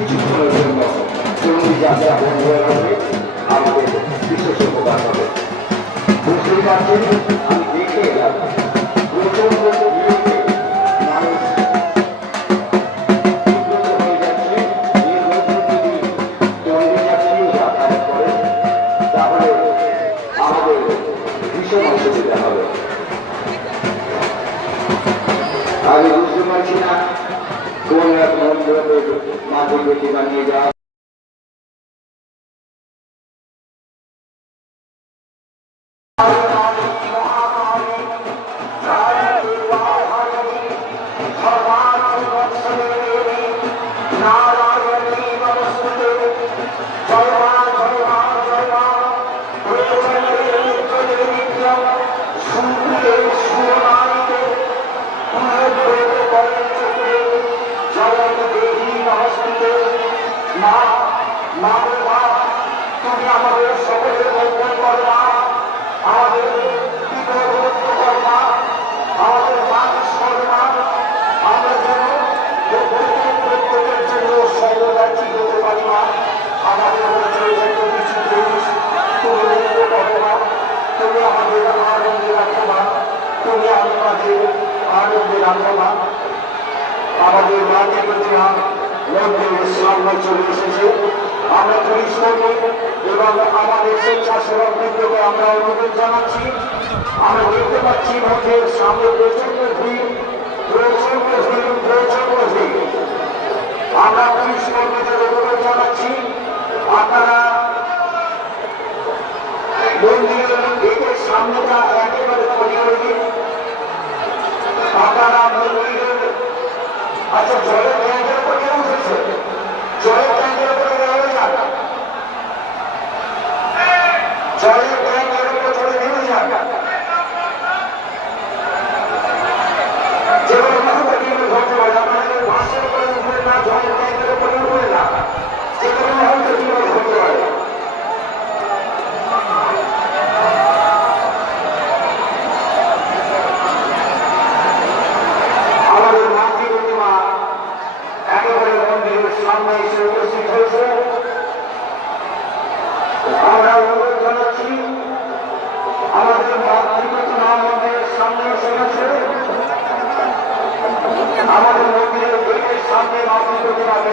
কিছুক্ষণের জন্য জঙ্গি যাত্রা বন্ধ হয়ে গেলে আমাদের বিশেষ উপকার হবে। বুঝতেই পারছেন, আমি দেখে এলাম প্রচন্ড ভিড়ে মানুষ বিব্রত হয়ে যাচ্ছে। এর মধ্যে যদি জঙ্গি যাত্রী যাতায়াত করে তাহলে আমাদের ভীষণ অসুবিধা হবে। আমি বুঝতে পারছি না কোন এক মন্দিরের মাটি পেটি বানিয়ে যাওয়া তুমি আমাদের সকলের মঙ্গল করবা, আমাদের বিপদ করবা, আমাদের মানুষ করবা, আমরা যেন প্রত্যেকের জন্য সর্বদাচী হতে পারি না। আমাদের মধ্যে যত কিছু জিনিস তুমি মুক্ত করবা, তুমি আমাদের আনন্দে রাখবা, তুমি আমাদের আনন্দে রাখবা। আমাদের রাজ্যের প্রতিমা মন্দিরের সামনে চলে এসেছে। আমরা পুলিশ কর্মী এবং আমাদের স্বেচ্ছাসেবক বৃন্দকে আমরা অনুরোধ জানাচ্ছি। আমরা দেখতে পাচ্ছি মন্দিরের সামনে প্রচন্ড ভিড়, প্রচন্ড ভিড়, প্রচন্ড ভিড়। আমরা পুলিশ কর্মীদের অনুরোধ জানাচ্ছি, আপনারা মন্দিরের গেটের সামনেটা একেবারে পরিয়ে দিন। আপনারা মন্দিরের আচ্ছা জলের ট্যাঙ্কের উপর কেউ উঠেছে, জলের ট্যাঙ্কের উপরে নেমে যান, জলের ট্যাঙ্কের উপর চলে নেমে যান। যে কোনো মুহূর্তে কিন্তু ঘটতে পারে, আপনাদের বাসের উপরে উঠবেন না, জলের ট্যাঙ্কের উপরে উঠবেন না, যে কোনো মুহূর্তে কিন্তু ঘটতে পারে। আমাদের মাতৃ প্রতিমা একেবারে মন্দিরের সামনে এসে উপস্থিত হয়েছে। আমরা অনুরোধ জানাচ্ছি, আমাদের মাতৃ প্রতিমা মন্দিরের সামনে এসে গেছে। আমাদের মন্দিরের গেটের সামনে মাতৃ প্রতিমাকে